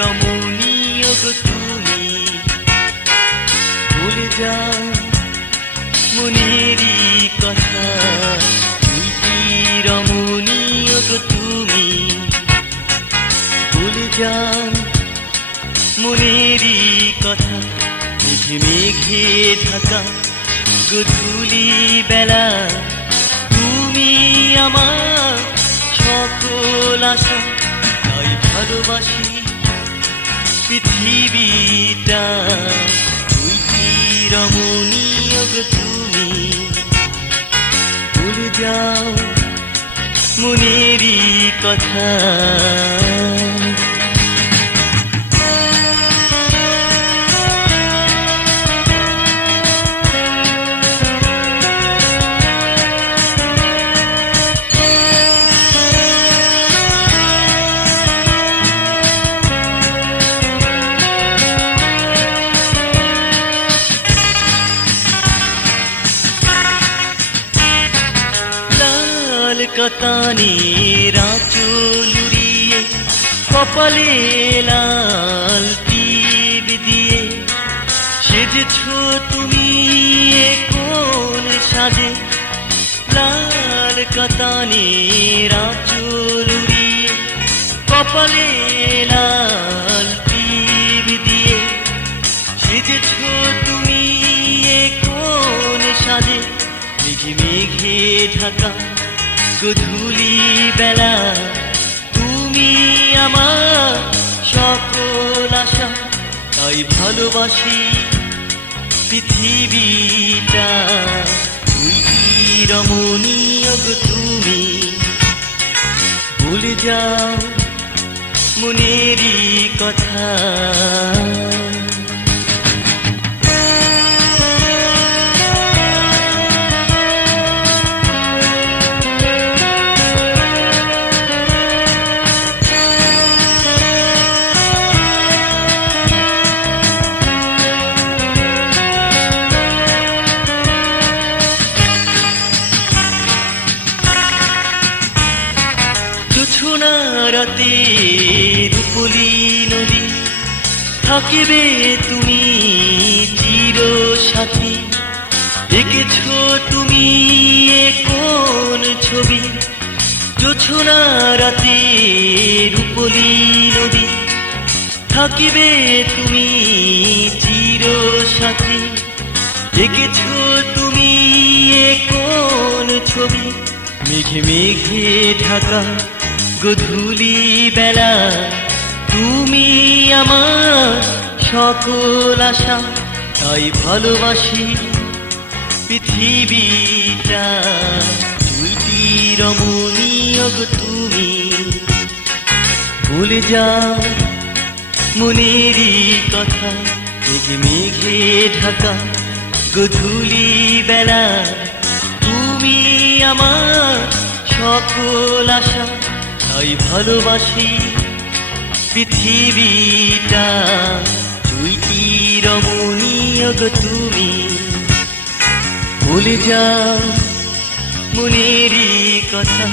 রমণীয় গো তুমি ভুল যাও মনেরই কথা। রমণীয় গো তুমি ভুল যাও মনেরই কথা। মেঘে মেঘে থাকা গধুলি বেলা। তুমি আমার সকল আশা, তাই ভালোবাসি। পৃথিবীটা তুই কি রমণীয় তুমি ভুলে যাও মনেরই কথা লাল কাতানে রাচুলুরিয়ে কপালে লাল তীর দিয়ে। সেজেছ তুমি কোন সাজে? লাল কাতানে রাচুলুরিয়ে কপালে লাল তীর দিয়ে। সেজেছ তুমি কোন সাজে? মেঘে মেঘে ঢাকা গধুলি বেলা, তুমি আমার সকল আশা, তাই ভালোবাসি পৃথিবীটা। তুই রমণীয় তুমি, ভুলে যাও মনেরই কথা। জোছনা রাতে রূপলি নদী থাকিবে তুমি চির সাথী দেখেছ তুমি কোন ছবি? জোছনা রাতে রূপলি নদী থাকিবে তুমি চির সাথী দেখেছ তুমি কোন ছবি? মেঘে মেঘে ঢাকা গধুলি বেলা, তুমি আমার সকল আশা, তাই ভালোবাসি পৃথিবীটা। কি রমণীয় তুমি। ভুলে যাও মনেরই কথা, মেঘে মেঘে ঢাকা গধুলি বেলা। তুমি আমার সকল আশা তাই ভালোবাসি পৃথিবীটা। কি রমণীয় গো তুমি। ভুলে যাও মনেরই কথা।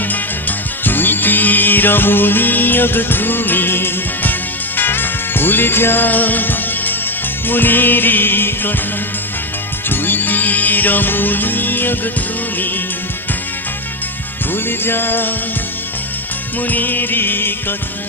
কি রমণীয় গো তুমি। ভুলে যাও মনেরই কথা। কি রমণীয় তুমি। ভুলে যাও মনেরই কথা।